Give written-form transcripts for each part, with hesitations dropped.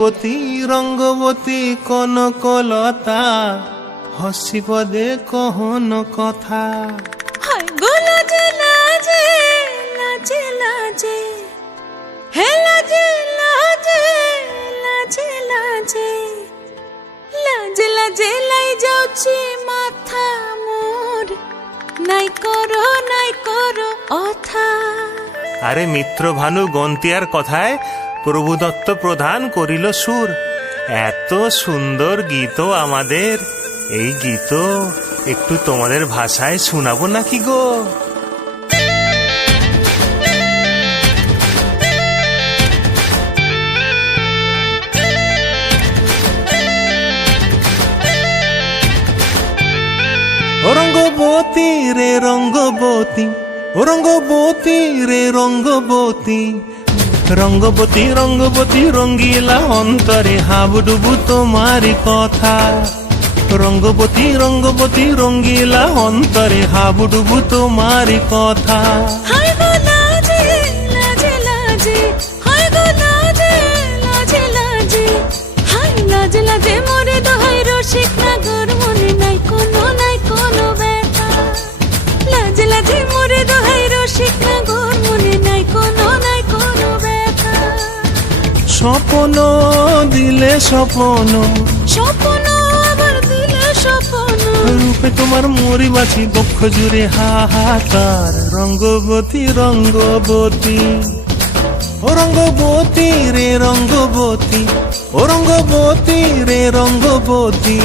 পতি রঙ্গবতী কনকলতা হসি পদে কহন কথা। হায় গো লাজে লাজে লাজে লাজে হে লাজে লাজে লাজে লাজে লাজে লাজে লাই যাଉଛି মাথা মোর নাই করো অথা। আরে মিত্র ভানু গন্তিয়ার কথায় প্রভুদত্ত প্রধান করিল সুর। এত সুন্দর গীত আমাদের, এই গীত একটু তোমাদের ভাষায় শোনাবো নাকি গো? রঙ্গবতী রে রঙ্গবতী, ও রঙ্গবতী রে রঙ্গবতী, রঙ্গবতী রঙ্গবতী রঙ্গিলা অন্তরে হাবুডুবু তোমারি কথা। রঙ্গবতী রঙ্গবতী রঙ্গিলা অন্তরে হাবুডুবু তোমারি কথা। হায় গো লাজে লাজে লাজে হায় গো লাজে লাজে লাজে হায় লাজে লাজে মোরে দোহাই রসিক নাগর মনে নাই কোনো ব্যথা। লাজে লাজে মোরে দোহাই রসিক নাগর মনে নাই কোনো ব্যথা। স্বপ্ন দিলে স্বপ্ন, স্বপ্ন আবার দিলে স্বপ্ন, রূপে তোমার মরি বাছি বক্ষ জুড়ে হাহাকার। রঙ্গবতী রঙ্গবতী, ও রঙ্গবতী রে রঙ্গবতী, ও রঙ্গবতী রে রঙ্গবতী।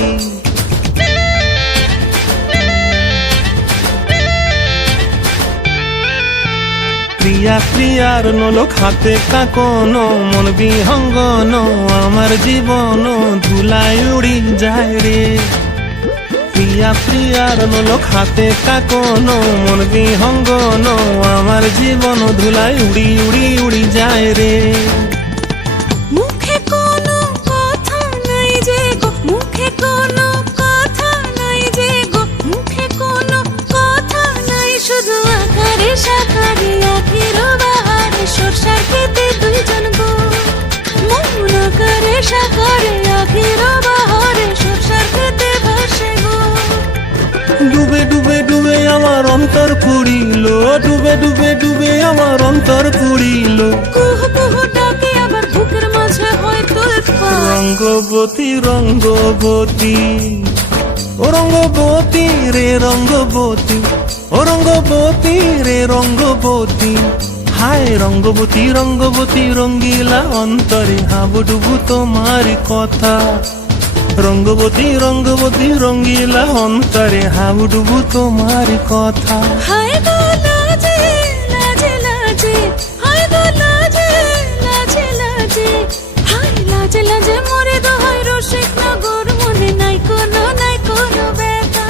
ক্রিয়া ক্রিয়ার নলক হাতে কাকন, মন বিহঙ্গন আমার জীবন ধুলায় উড়ি যায় রে। প্রিয়া প্রিয়ার নলক হাতে কাকন, মন বিহঙ্গন আমার জীবন ধুলায় উড়ি উড়ি উড়ি যায় রে। মুখে কোনো কথা নাই যে গো, মুখে কোনো কথা নাই যে গো, মুখে কোনো কথা নাই, শুধু আকারে সাকারে আখির বাহারে সরষার খেতে দুইজন গো। মন আকারে সাকারে আখির বাহারে সরষার খেতে ভাসে গো। ডুবে ডুবে ডুবে আমার অন্তর পুড়িল, ডুবে ডুবে ডুবে আমার অন্তর পুড়িল। কুহ কুহ ডাকে আবার বুকের মাঝে হয় তোলপাড়। রঙ্গবতী রঙ্গবতী, ও রঙ্গবতী রে রঙ্গবতী, ও রঙ্গবতী রে রঙ্গবতী। হায় রঙ্গবতী রঙ্গবতী রঙ্গিলা অন্তরে হাবুডুবু তোমার কথা। রঙ্গবতী রঙ্গবতী রঙ্গিলা অন্তরে হাবুডুবু তোমার কথা। হায় গো লাজে লাজে লাজে হায় গো লাজে লাজে লাজে হায় লাজে লাজে মোরে দোহাই রসিক নগর মনে নাই কোনো ব্যথা।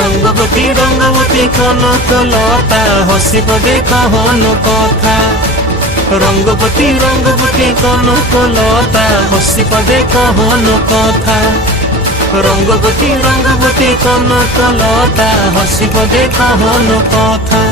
রঙ্গবতী রঙ্গবতী কনকলতা হসি পদে কহন কথা। রঙ্গবতী রঙ্গবতী কনকলতা হসি পদে কহন কথা। রঙ্গবতী রঙ্গবতী কনকলতা হসি পদে কহন কথা।